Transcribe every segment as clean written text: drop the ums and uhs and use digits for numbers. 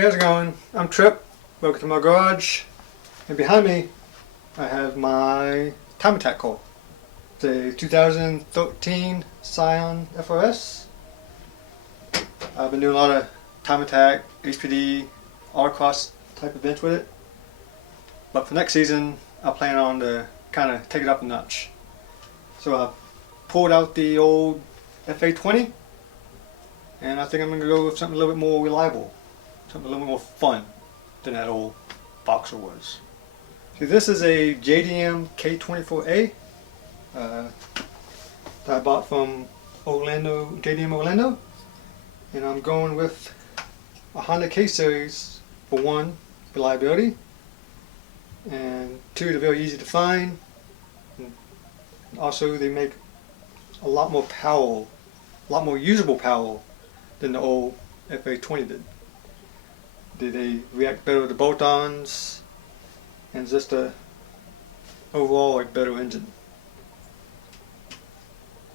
Hey, how's it going? I'm Trip. Welcome to my garage. And behind me, I have my time attack car. It's a 2013 Scion FRS. I've been doing a lot of time attack, HPD, autocross type events with it. But for next season, I plan on to kind of take it up a notch. So I pulled out the old FA20, and I think I'm going to go with something a little bit more reliable. Something a little bit more fun than that old Boxer was. See, this is a JDM K24A that I bought from JDM Orlando, and I'm going with a Honda K series for one, reliability, and two, they're very easy to find. And also, they make a lot more power, a lot more usable power than the old FA20 did. They react better with the bolt-ons, and just a overall better engine.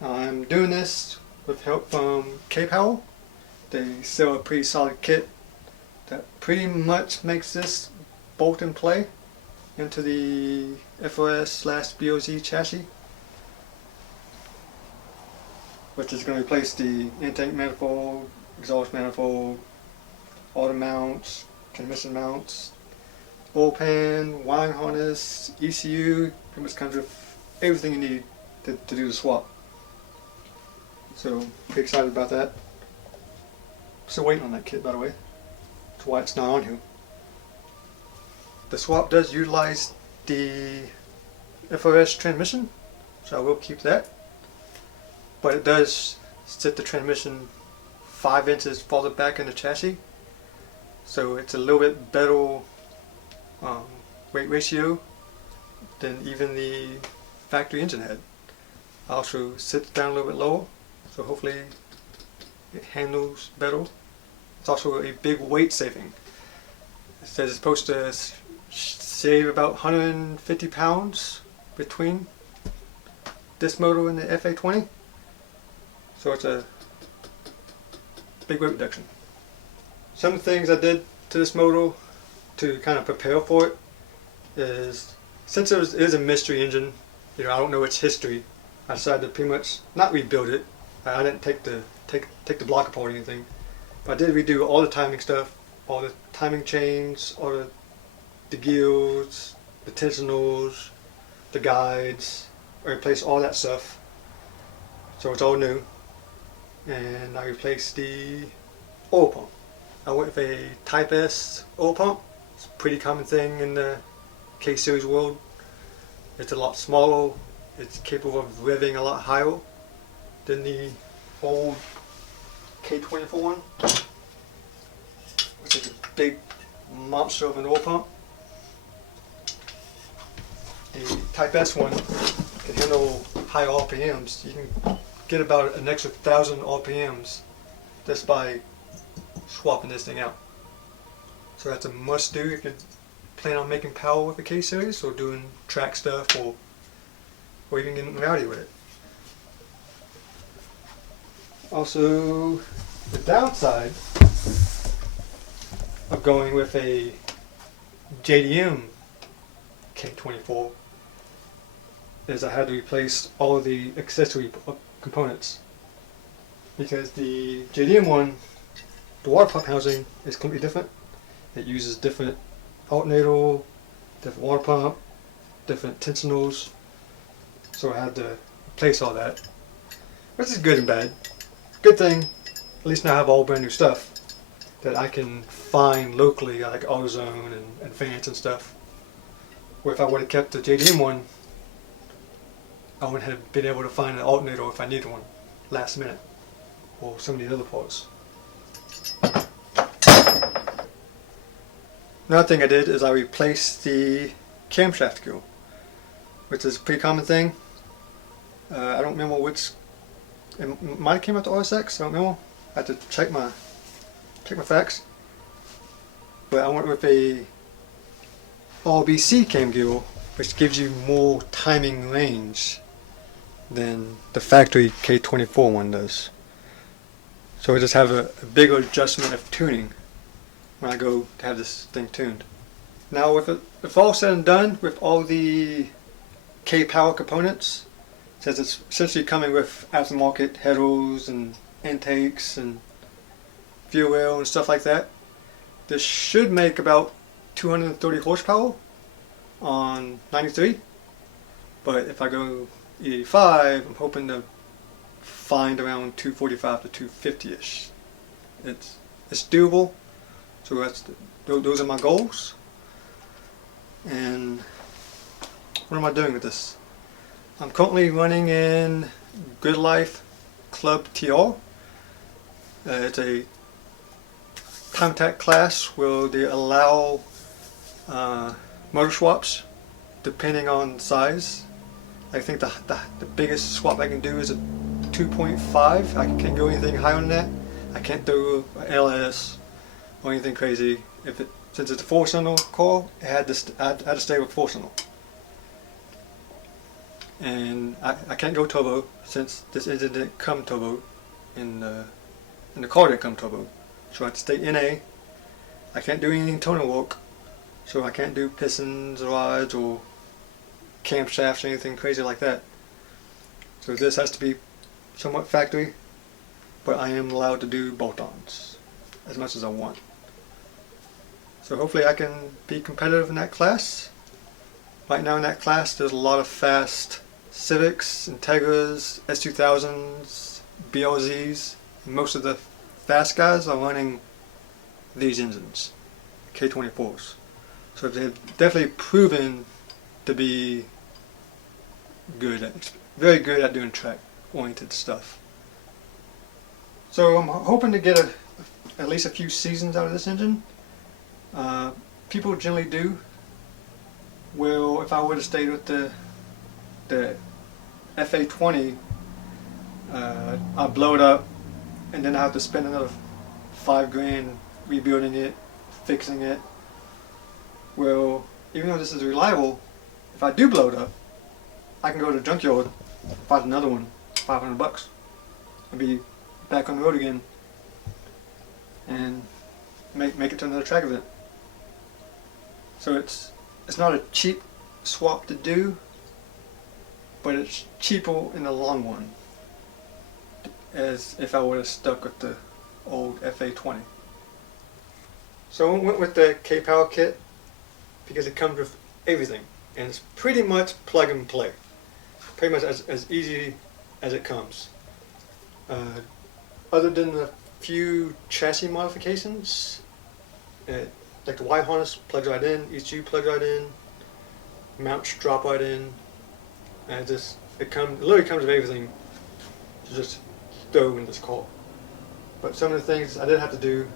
I'm doing this with help from K-Power. They sell a pretty solid kit that pretty much makes this bolt and play into the FRS/BRZ chassis, which is going to replace the intake manifold, exhaust manifold, auto mounts, transmission mounts, oil pan, wiring harness, ECU. Pretty much comes with everything you need to do the swap. So, pretty excited about that. Still waiting on that kit, by the way. That's why it's not on here. The swap does utilize the FRS transmission, so I will keep that. But it does set the transmission 5 inches farther back in the chassis. So it's a little bit better weight ratio than even the factory engine head. Also sits down a little bit lower, so hopefully it handles better. It's also a big weight saving. It says it's supposed to save about 150 pounds between this motor and the FA20. So it's a big weight reduction. Some things I did to this motor to kind of prepare for it is, since it is a mystery engine, I don't know its history, I decided to pretty much not rebuild it. I didn't take the block apart or anything, but I did redo all the timing stuff, all the timing chains, all the gears, the tensionals, the guides. I replaced all that stuff, so it's all new. And I replaced the oil pump. I went with a Type S oil pump. It's a pretty common thing in the K series world. It's a lot smaller. It's capable of revving a lot higher than the old K24 one, which is a big monster of an oil pump. The Type S one can handle higher RPMs. You can get about an extra 1,000 RPMs just by swapping this thing out. So that's a must do if you plan on making power with the K series, or doing track stuff, or even getting rowdy with it. Also, the downside of going with a JDM K24 is I had to replace all of the accessory components, because the JDM one, the water pump housing is completely different. It uses different alternator, different water pump, different tensionals, so I had to replace all that, which is good and bad. Good thing, at least now I have all brand new stuff that I can find locally, like AutoZone and Vance and stuff. Where if I would have kept the JDM one, I wouldn't have been able to find an alternator if I needed one last minute, or some of the other parts. Another thing I did is I replaced the camshaft gear, which is a pretty common thing. I don't remember which. It might have came out to RSX. I don't remember. I had to check my facts. But I went with a RBC cam gear, which gives you more timing range than the factory K24 one does. So we just have a bigger adjustment of tuning. when I go to have this thing tuned. Now if all said and done with all the K-Power components, since it's essentially coming with aftermarket headers and intakes and fuel oil and stuff like that, this should make about 230 horsepower on 93. But if I go 85, I'm hoping to find around 245 to 250-ish. It's doable, so those are my goals. And what am I doing with this? I'm currently running in Good Life Club TR. It's a time attack class where they allow motor swaps depending on size. I think the biggest swap I can do is a 2.5. I can't go anything higher than that. I can't do LS or anything crazy. Since it's a 4-cylinder car, I had to stay with 4-cylinder. And I can't go turbo since this engine didn't come turbo, and the car didn't come turbo. So I have to stay NA. I can't do any internal work, so I can't do pistons, rods, or camshafts or anything crazy like that. So this has to be somewhat factory, but I am allowed to do bolt-ons as much as I want. So hopefully I can be competitive in that class. Right now in that class there's a lot of fast Civics, Integras, S2000s, BRZs. Most of the fast guys are running these engines, K24s. So they've definitely proven to be very good at doing track-oriented stuff. So I'm hoping to get at least a few seasons out of this engine. People generally do. Well, if I would have stayed with the FA20, I'd blow it up, and then I have to spend another $5 grand rebuilding it, fixing it. Well, even though this is reliable, if I do blow it up, I can go to the junkyard, find another one, $500, and be back on the road again, and make it to another track event. So it's not a cheap swap to do, but it's cheaper in the long run, as if I would have stuck with the old FA20. So I went with the K-Power kit because it comes with everything, and it's pretty much plug and play. Pretty much as easy as it comes. Other than the few chassis modifications, like the wire harness plugs right in, ECU plugs right in, mounts drop right in, and it literally comes with everything to just throw in this car. But some of the things I did have to do,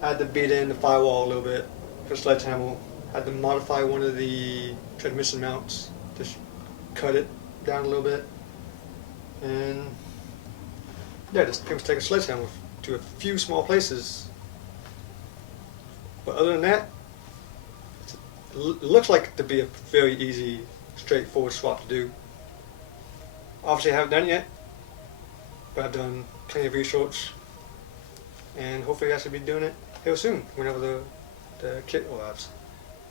I had to beat in the firewall a little bit for sledgehammer. I had to modify one of the transmission mounts, just cut it down a little bit, and yeah, just pretty much take a sledgehammer to a few small places. But other than that, it looks like to be a very easy, straightforward swap to do. Obviously I haven't done it yet, but I've done plenty of research, and hopefully I should be doing it here soon, whenever the kit arrives.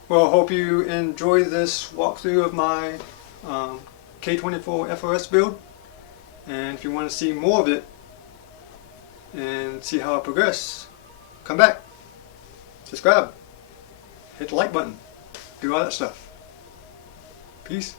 Well, I hope you enjoy this walkthrough of my K24 FRS build, and if you want to see more of it and see how I progress, come back, subscribe, hit the like button, do all that stuff. Peace.